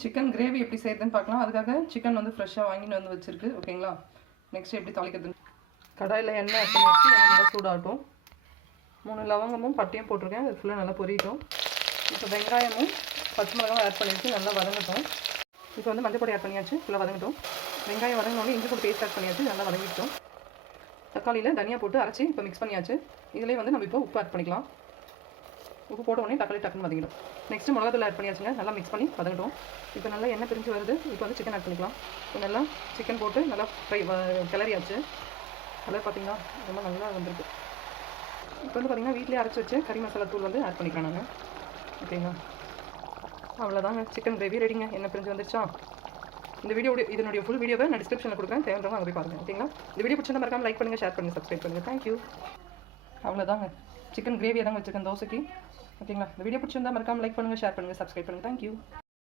Chicken gravy எப்படி செய்யறதுன்னு பார்க்கலாம். அதுக்காக சிக்கன் வந்து ஃப்ரெஷ்ஷாக வாங்கிட்டு வந்து வச்சுருக்கு. ஓகேங்களா. நெக்ஸ்ட் எப்படி தாளிக்கிறதுன்னு கடாயில் எண்ணெய் ஆட் பண்ணி வச்சு நல்லா சூடாகட்டும். 3 லவங்கமும் பட்டையும் போட்டிருக்கேன். அது ஃபுல்லாக நல்லா பொரியட்டும். இப்போ வெங்காயமும் பச்சை மிளகாவும் ஆட் பண்ணி வச்சு நல்லா வதங்கட்டும். இப்போ வந்து மஞ்சள் பொடி ஆட் பண்ணியாச்சு. ஃபுல்லாக வதங்கட்டும். வெங்காயம் வதங்கினோடனே இஞ்சி போட்டு பேஸ்ட் ஆட் பண்ணியாச்சு. நல்லா வதங்கிட்டோம். தக்காளியில் தனியாக போட்டு அரைச்சி இப்போ மிக்ஸ் பண்ணியாச்சு. இதிலே வந்து நம்ம இப்போ உப்பு ஆட் பண்ணிக்கலாம். உப்பு போட்ட உடனே தக்காளி டக்குன்னு வதங்கிடும். நெக்ஸ்ட்டு மிளகாத்தூள் ஆட் பண்ணியாச்சுங்க. நல்லா மிக்ஸ் பண்ணி வதங்கட்டும். இப்போ நல்லா எண்ணெய் பிரிஞ்சு வருது. இப்போ வந்து சிக்கன் ஆட் பண்ணிக்கலாம். இப்போ நல்லா சிக்கன் போட்டு நல்லா கிளறியாச்சு. கலர் பார்த்தீங்கன்னா ரொம்ப நல்லா வந்திருக்கு. இப்போ வந்து பார்த்திங்கன்னா வீட்டிலே அரைச்சி வச்சு கறி மசாலா தூள் வந்து ஆட் பண்ணிக்கலாம் நாங்கள். ஓகேங்களா. அவ்வளோதாங்க, சிக்கன் கிரேவி ரெடிங்க. எண்ணெய் பிரிஞ்சு வந்துருச்சா? இந்த இதனுடைய ஃபுல் வீடியோவை நான் டிஸ்கிரிப்ஷனில் கொடுக்குறேன். தேவைன்றவங்க அங்கே போய் பாருங்கள். ஓகேங்களா. இந்த வீடியோ பிடிச்சிருந்தா மறக்காம லைக் பண்ணுங்கள், ஷேர் பண்ணுங்கள், சப்ஸ்கிரைப் பண்ணுங்கள். தேங்க்யூ. அவ்வளோதாங்க, சிக்கன் கிரேவி தாங்க வச்சுருக்கேன் தோசைக்கு. ஓகேங்களா. இந்த வீடியோ பிடிச்சிருந்தா மறக்காம லைக் பண்ணுங்கள், ஷேர் பண்ணுங்கள், சப்ஸ்கிரைப் பண்ணுங்கள். தேங்க்யூ.